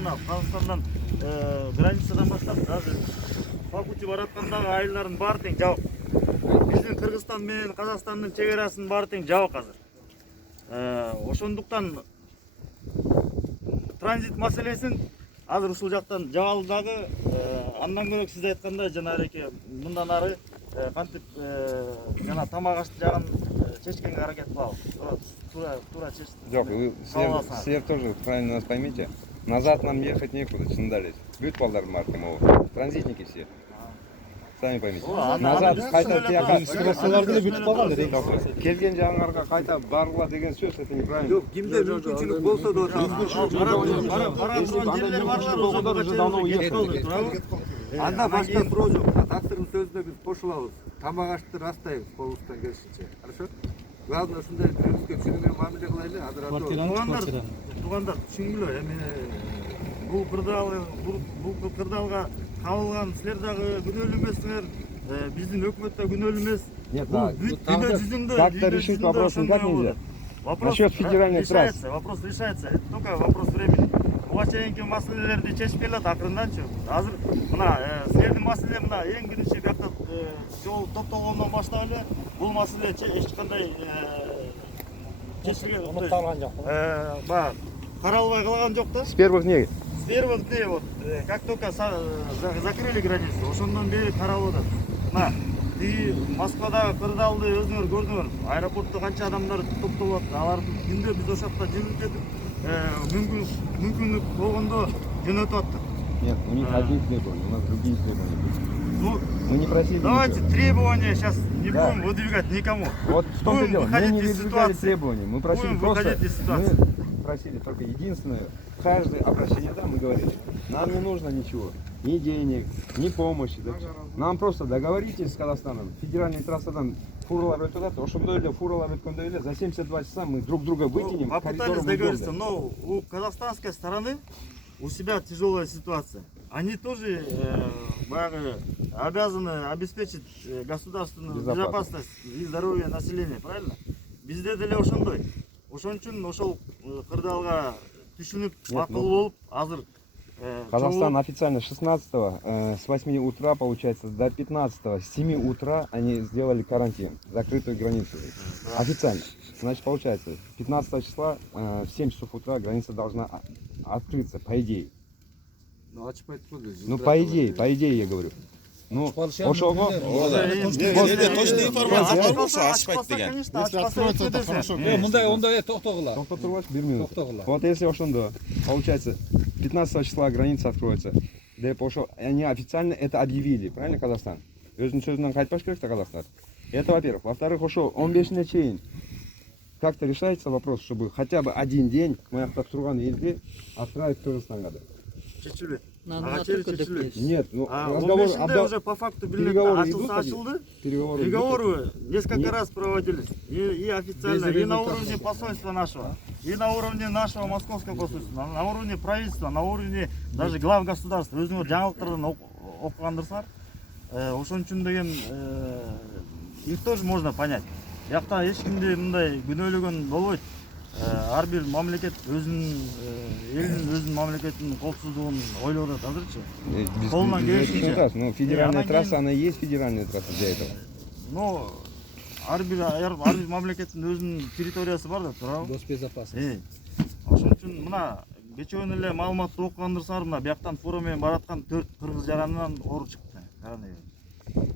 мына Казакстандан границадан баштап даже Бакучи бараткандагы айылдардын баары тең жабык. Биздин Кыргызстан менен Казакстандын чек арасынын баары тең жабык азыр. Ошондуктан транзит маселесин азыр ушул жактан жабалы дагы, андан көрөк сиз айткандай жанагы мындан ары кантип жана тамак ашты жагын чечкенге аракет кылабыз. Тура чечти. Жок, силер тоже правильно нас поймите. Назад нам ехать некуда, чындалес. Бүт балдардын баары тең могу. Транзитники все. Сами поймите. Назад кайта тияка. Страссаларды бүтүп калган. Келген жагыңарга кайта баргыла деген сөз это неправильно. Жок, кимде мүмкүнчүлүк болсо да анда башка суроо жок. Тапсырым сөзүнө биз кошулабыз. Тамак ашты растайбыз колубуздан келишинче. Хорошо? Главное ушундай бирибизге түшүнгөн мамиле кылайлы. Туугандар түшүнгүлө, эми бул кырдаалга кабылган силер дагы күнөөлүү эмессиңер, биздин өкмөт да күнөөлүү эмес. Нет, как-то решить вопрос никак нельзя. Насчет федеральной трассы. Вопрос решается, это только вопрос времени. Буга чейинки маселелерди чечип келет акырынданчы. Азыр мына силердин маселе мына эң биринчи биякта жол топтолгондон баштап эле бул маселе эч кандай чечилген Уnuttалган жок. Баягы каралбай калган жок да. С первых дней. С первых дней вот как только закрыли границу, ошондон бери каралып атат. Мына Москвадагы кырдаалды өзүңөр көрдүңөр. Аэропортто канча адамдар топтолуп атат. Аларды күндө биз ошол жакта жүрүп кетип, мүмкүнлүк болгондо жөнөтүп аттык. Нет, у них один требования, у нас другие требования. Мы не просили. Давайте требования сейчас не будем выдвигать никому. Вот в том-то дело, мы не выдвигали ситуации. требования, мы просили просто, мы просили только единственное, каждое обращение, да, мы говорили, нам не нужно ничего, ни денег, ни помощи, да. Нам просто договоритесь с Казахстаном, федеральный трассадан фуралар өтөт, ошондой эле фуралар өткөндөй эле за 72 часа мы друг друга вытянем. Попытались договориться, но у казахстанской стороны у себя тяжелая ситуация. Они тоже обязаны обеспечить государственную безопасность и здоровье населения, правильно? Бизде деле ошондой. Ошон үчүн ошол кырдаалга түшүнүп, макул болуп, азыр Казахстан официально 16-го, с 8 утра, получается, до 15-го, с 7 утра они сделали карантин, закрытую границу. Официально. Значит, получается, 15 числа в 7 часов утра граница должна открыться, по идее. Ну, по идее я говорю. Ну, ошого. Точная информация болса ашпайт деген. Если откроется, это хорошо. Мындай токтогула. Токтотурбаш 1 минут. Вот если ошондо, получается, 15 числа граница откроется. Деп ошо, они официально это объявили, правильно, Казахстан? Өзүнүн сөзүнөн кайтпаш керек да Казахстан. Это во-первых. Во-вторых, ошо 15-не чейин как-то решается вопрос, чтобы хотя бы один день мы турган элди отправить в Кыргызстанга. чечилбейт. Нет, ну разговор уже по факту açıldı. Переговоры несколько раз проводились. И официально, и на уровне посольства нашего, и на уровне нашего московского посольства, на уровне правительства, на уровне даже глав государства. Өзүңөр жаңылыктардан окугандырсыңар. Ошон үчүн деген их тоже можно понять. Биякта эч кимди мындай күнөөлөгөн болбойт. Ар бир мамлекет өзүнүн элинин, өзүнүн мамлекетинин коопсуздугун ойлоп атат азырчы. Колунан келишинче. Ну, федеральная трасса, она и есть федеральная трасса для этого. Но ар бир мамлекеттин өзүнүн территориясы бар да, туурабы? Госбезопасность. Ошон үчүн мына кечөөнү эле маалыматты окугандырсаңар, мына бияктан фура менен бараткан 4 кыргыз жаранынан оору чыкты.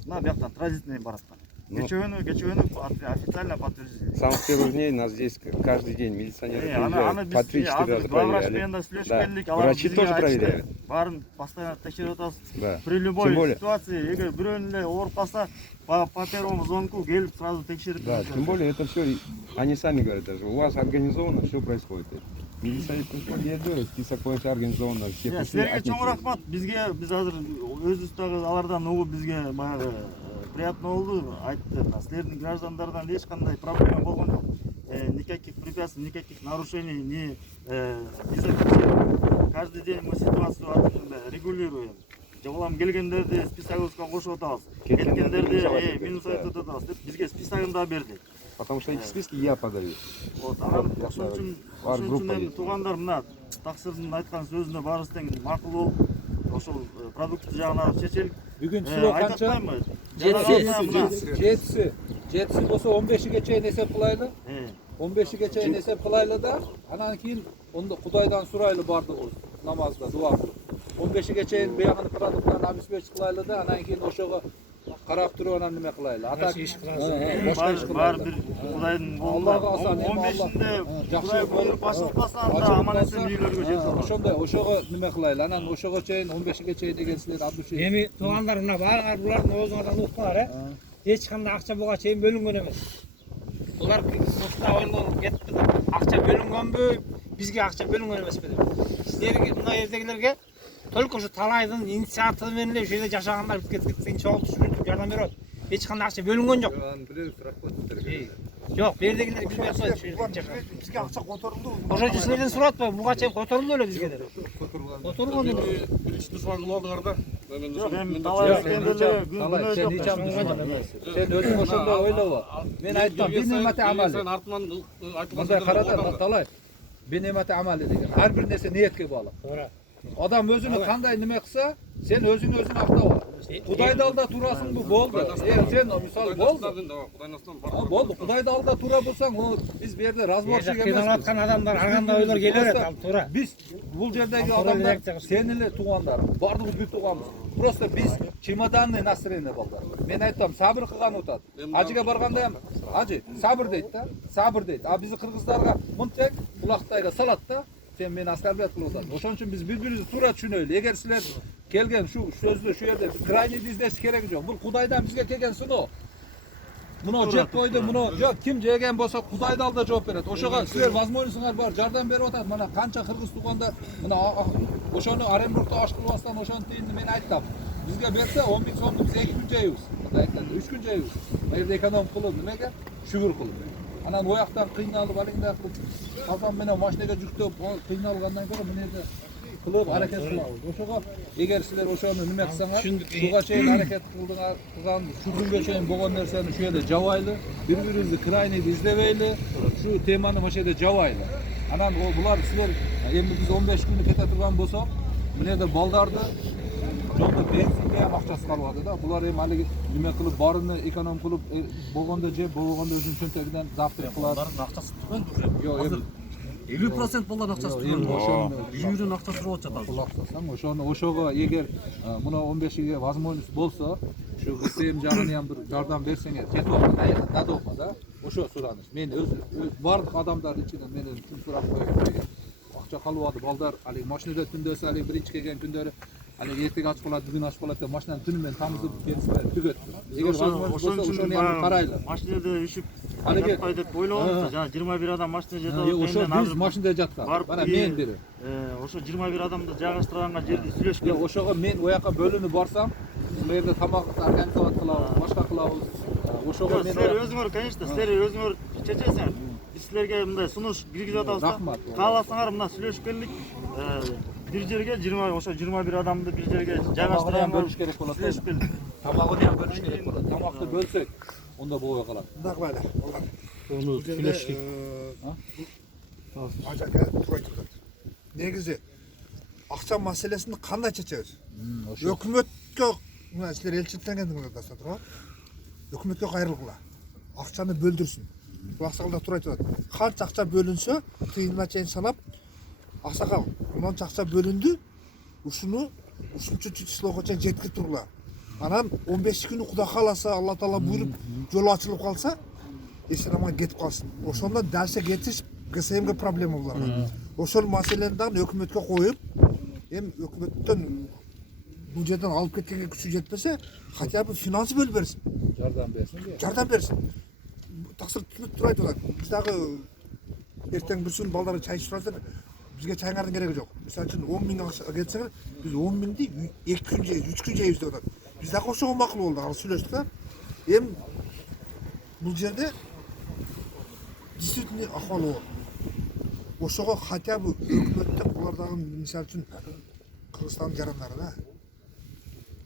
Мына бияктан транзитный бараткан. Кечөөнү официально подтвердили. С самых первых дней нас здесь каждый день милиционеры приезжают, по 3-4 раза проверяли. Да. Врачи тоже проверяют. Барын постоянно текшерип атабыз. Да. При любой ситуации, эгер бирөөнү эле ооруп калса, по первому звонку келип сразу текшерип. Да, тем более это все, они сами говорят даже, у вас организованно все происходит. Милиция приезжает, список боюнча организованно все пошли. Силерге чоң рахмат. Биз азыр өзүбүз дагы алардан угуп бизге баягы приятно болду. Айтты, силердин граждандардан эч кандай проблема болгон жок. Никаких препятствий, никаких нарушений не зафиксировано. Каждый день мы ситуацию регулируем. Улам келгендерди списогубузга кошуп атабыз. Кеткендерди минус айтып атабыз деп бизге списогун да берди. Потому что эти списки я подаю. Вот, ошон үчүн эми туугандар мына таксырдын айткан сөзүнө баарыбыз тең макул болуп, ошол продукт жагына чечелик. Бүгүн кило канча? Жетиси болсо 15-ге чейин эсеп кылайлы. 15-ге чейин эсеп кылайлы да, анан кийин онда Кудайдан сурайлы бардыгыбыз намазда дуа кылып. 15-ге чейин буягын продукттарын обеспечить кылайлы да, анан кийин ошого карап туруп анан неме кылайлы. Атак иш кыласыз. Башка иш кыласыз. Баары бир Кудайдын Аллага асан, 15-inde Кудай буйруп башылпаса анда аман эсен үйлөргө жетип. Ошондой, ошого неме кылайлы. Анан ошого чейин 15-ге чейин деген силер абдуши. Эми туугандар мына баарыңар булардын оозуңардан уккуңар, эч кандай акча буга чейин бөлүнгөн эмес. Булар мына ойлонуп кетти. Акча бөлүнгөнбү, бизге акча бөлүнгөн эмеспи деп. Силерге мына жердегилерге только ушу талайдын инициативы менен эле ушул жерде жашагандар биткет чогултуш үчүн жардам берип атат. Эч кандай акча бөлүнгөн жок. Жок, бердегилер билбей коет ушул жерде жашаган. Бизге акча которулду. Ошо силерден сурап атпайбы? Буга чейин которулду эле бизге деп. Которулгон эле. Биринчи душман болдуңар да. Жок, эми талай эскендерле күнөө Сен жок. Сен өзүң ошондой ойлобо. Мен айттым, бинемати амали. Сен артынан Мындай карата, талай. Бинемати амали деген. Ар бир нерсе ниетке баглуу. Туура. Адам өзүнү кандай неме кылса, сен өзүң актабы. Кудайды алда турасыңбы болду. Сен мисалы болду. Болду. Кудайды алда тура болсаң, биз бу жерде разборчик эмес. Кыйналаткан адамдар ар кандай ойлор келе берет, ал туура. Биз бул жердеги адамдар сен эле туугандар, бардыгыбыз бүт тууганбыз. Просто биз чемоданный настроение балдар. Мен айтам, сабыр кылган утат. Ажыга барганда ham, ажы, сабыр дейт да, сабыр дейт. А биздин кыргыздарга мынтек булактайга салат да. Сен мени оскорблять кылып атасың. Ошон үчүн биз бири-бирибизди туура түшүнөлү. Эгер силер келген шу сөздү шу жерде крайний издеш кереги жок. Бул Кудайдан бизге келген сыноо. Муну жеп койду, муну жок, ким жеген болсо Кудайды алда жооп берет. Ошого силер возможностуңар бар, жардам берип атат. Мына канча кыргыз туугандар, мына ошону Оренбургда аш кылбастан ошонун тийинди мен айттым. Бизге берсе 10 000 сомду биз 2 күн жейбиз. Мындай айтканда 3 күн жейбиз. Бу жерде эконом кылып немеге? Шүгүр кылып. Анан ояктан кыйналып, алыңда кылып, казан менен машинага жүктөп, кыйналгандан көрө мына жерде кылып аракет кылабыз. Ошого эгер силер ошону неме кылсаңар, буга чейин аракет кылган, шу күнгө чейин болгон нерсени шу жерде жабайлы, бири-бирибизди крайнийди издебейли, шу теманы ошол жерде жабайлы. Анан булар силер эми биз 15 күнү кете турган болсок, мына жерде балдарды жолдо бензинге ham акчасы калбады да. Булар эми алиги неме кылып, баарыны эконом кылып, болгондо жеп, болгондо өзүнүн чөнтөгүнөн завтрак кылат. Балдардын акчасы түгөн уже. Жок, эми 50% балдардын акчасы түгөн. Үйүрүн акчасы туруп атат. кулак салсаң, ошого эгер мына 15-ге возможность болсо, ушу ГСМ жагынан ham бир жардам берсеңер, кетип атат, надолго да. Ошо сураныш. Мен бардык адамдар ичинен менен үчүн сурап коюм. Акча калбады, балдар алиги машинада түндөсө, алиги биринчи келген күндөрү алиги эртеге ачып калат, бүгүн ачып калат деп машинаны түнү менен тамызып келсе түгөт. Эгер возможность болсо, ошону ham карайлы. Машинада үшүп Алиги жатпай деп ойлоп, жана 21 адам машинада жатат. ошо биз машинада жаткан. Мына мен бири. Ошо 21 адамды жайгаштырганга жерди сүйлөшкөн. Ошого мен ояка бөлүнүп барсам, бул жерде тамак организовать кылабыз, башка кылабыз. Ошого мен силер өзүңөр, конечно, силер өзүңөр чечесиңер. Биз силерге мындай сунуш киргизип атабыз да. Рахмат. Кааласаңар мына сүйлөшүп келдик. Бир жерге 21 адамды бир жерге жайгаштырганга бөлүш керек болот. Сүйлөшүп келдик. Тамагын ham бөлүш керек болот. Тамакты бөлсөк, онда болбой калат. Мындай кылайлы. Ону сүйлөшүк. Ажака тура айтып атат. Негизи акча маселесин кандай чечебиз? Өкмөткө мына силер элчиликтен келдиңер да турган. Өкмөткө кайрылгыла. Акчаны бөлдүрсүн. Баксагалда тура айтып атат. Канча акча бөлүнсө, тыйынына чейин санап, аксакал, мынча акча бөлүндү, ушунча числого чейин жеткирип тургула. Анан 15 күнү Кудай кааласа, Алла Таала буйруп, жол ачылып калса, эсен аман кетип калсын. Ошондон дальше кетиш ГСМге проблема буларга. Ошол маселени дагы өкмөткө коюп, эми өкмөттөн бул жерден алып кеткенге күчү жетпесе, хотя бы финанс бөлүп берсин. Жардам берсин. Жардам берсин. Таксыр тура айтып атат. Биз дагы эртең бир күн балдарды чай ичип турасыздар. Бизге чайыңардын кереги жок. Мисалы үчүн 10 000 акча кетсеңер, биз 10 000ди 2 күн жейбиз, 3 күн жейбиз деп атат. Биз дагы ошого макул болду, аны сүйлөштүк да. Эми бул жерде действительно акыбал бар. Ошого хотя бы өкмөттөн булар дагы мисалы үчүн Кыргызстандын жарандары да.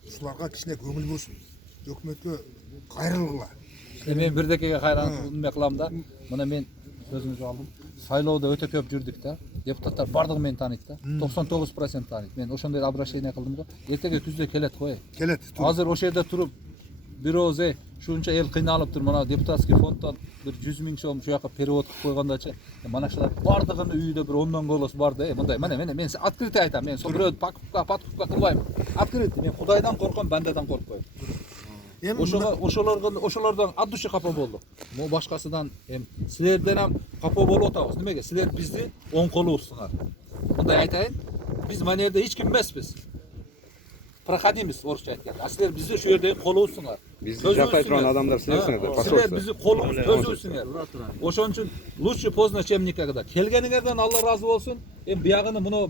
Ушуларга кичине көңүл болсун. Өкмөткө кайрылгыла. Мен бирдекеге кайран неме кылам да. Мына мен сөзүңүздү алдым. Сайлоодо өтө көп жүрдүк да. Депутаттар бардыгы мени тааныйт да. 99% тааныйт. Мен ошондой обращение кылдым го. Эртеге күздө келет го. Келет. Азыр ошол жерде туруп бирөөз шунча эл кыйналып тур, мына депутатский фонддон бир 100 000 сом şu жака перевод кылып койгондочу, мына ушулар бардыгынын үйүдө бир 10 голос бар да. Мындай мына мен открытый айтам. Мен сол бирөө подкупка кылбайм. Открытый. Мен Кудайдан корком, бандадан коркпойм. Ошолордон от души капа болдук. Могу башкасынан силерден ham капа болуп атабыз. Немеге? Силер бизди оң колубузсуңар. Мындай айтайын, биз мына жерде эч ким эмеспиз. Проходимиз орусча айтканда. А силер бизди ошол жерде колубузсуңар. Бизди жактай турган адамдар силерсиңер да, посольство. Силер бизди колубуз төзүүсүңөр. Ошон үчүн лучше поздно, чем никогда. Келгениңерден Алла разы болсун. Биягыны муну